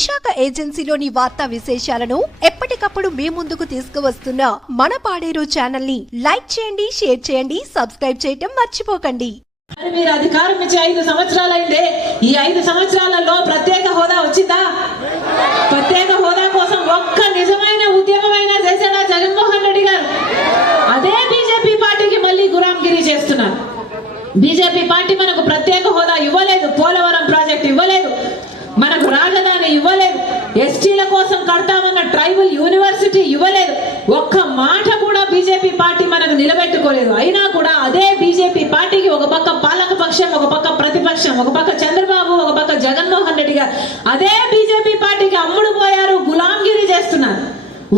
విశాఖ ఏజెన్సీలోని వార్తా విశేషాలను ఎప్పటికప్పుడు మీ ముందుకు తీసుకువస్తున్న మన పాడేరు ఛానల్ని లైక్ చేయండి షేర్ చేయండి సబ్స్క్రైబ్ చేయటం మర్చిపోకండి. మీరు అధికారం ఇచ్చి ఐదు సంవత్సరాలైందే. ఈ ఐదు సంవత్సరాలలో ప్రత్యేక హోదా వచ్చిందా? ప్రత్యేక హోదా కోసం ఒక్క నిజమైన ఉద్యమమైనా చేశాడా జగన్మోహన్ రెడ్డి గారు? అదే బీజేపీ పార్టీకి మళ్ళీ గురాంగిరి చేస్తున్నారు. బీజేపీ పార్టీ మనకు ప్రత్యేక హోదా ఇవ్వలేదు పోలవరం ప్రాజెక్ట్ ఇవ్వలేదు మనకు రాజధాని ఇవ్వలేదు ఎస్టీల కోసం కడతామన్న ట్రైబల్ యూనివర్సిటీ ఇవ్వలేదు. ఒక్క మాట కూడా బీజేపీ పార్టీ మనకు నిలబెట్టుకోలేదు. అయినా కూడా అదే బీజేపీ పార్టీకి ఒక పక్క పాలక పక్షం ఒక పక్క ప్రతిపక్షం ఒక పక్క చంద్రబాబు ఒక పక్క జగన్మోహన్ రెడ్డి గారు అదే బీజేపీ పార్టీకి అమ్ముడు పోయారు గులాంగిరి చేస్తున్నారు.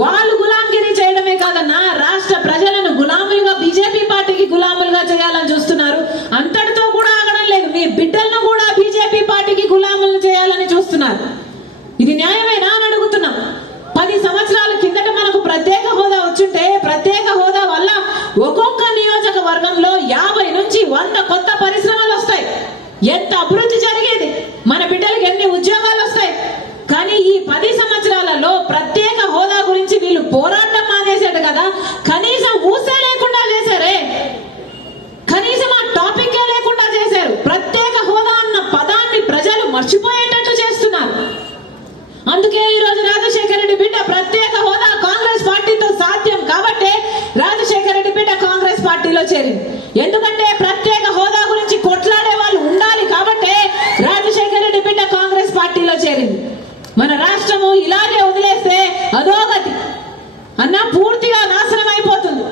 వాళ్ళు గులాంగిరి చేయడమే కాదన్నా రాష్ట్ర ప్రజలను గులాములుగా బీజేపీ పార్టీకి గులాములుగా చేయాలని చూస్తున్నారు. అంతటితో కూడా ఆగడం లేదు. మీ బిడ్డలను కూడా బీజేపీ పార్టీకి గులాములు చేయాలని చూస్తున్నారు. ఇది న్యాయమేనా అని అడుగుతున్నాం. పది సంవత్సరాల కిందట మనకు ప్రత్యేక హోదా వచ్చుంటే ప్రత్యేక హోదా వల్ల ఒక్కొక్క నియోజకవర్గంలో యాభై నుంచి వంద కొత్త పరిశ్రమలు వస్తాయి. ఎంత అభివృద్ధి జరిగేది? మన బిడ్డలకు ఎన్ని ఉద్యోగాలు వస్తాయి? కానీ ఈ పది సంవత్సరాలు ప్రత్యేక హోదా గురించి వీళ్ళు పోరాటం మానేశాడు కదా కనీసం ఊసే లేకుండా చేశారే కనీసం ఆ టాపిక్ లేకుండా చేశారు ప్రత్యేక హోదా అన్న పదాన్ని ప్రజలు మర్చిపోయేటట్టు చేస్తున్నారు అందుకే ఈ రోజు రాజశేఖర రెడ్డి బిడ్డ ప్రత్యేక హోదా కాంగ్రెస్ పార్టీతో సాధ్యం కాబట్టి రాజశేఖర రెడ్డి బిడ్డ కాంగ్రెస్ పార్టీలో చేరింది. ఎందుకంటే ప్రత్యేక హోదా గురించి కొట్లాడే వాళ్ళు ఉండాలి కాబట్టి రాజశేఖర రెడ్డి బిడ్డ కాంగ్రెస్ పార్టీలో చేరింది. మన రాష్ట్రము ఇలాగే వదిలేస్తే అధోగతి. అన్న పూర్తిగా నాశనం అయిపోతుంది.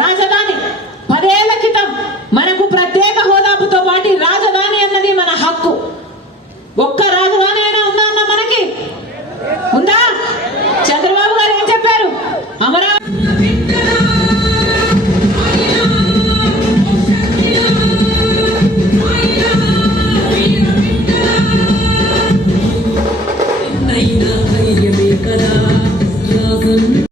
రాజధాని పదేళ్ళ క్రితం మనకు ప్రత్యేక హోదాపుతో పాటు రాజధాని అన్నది మన హక్కు. ఒక్క Reino.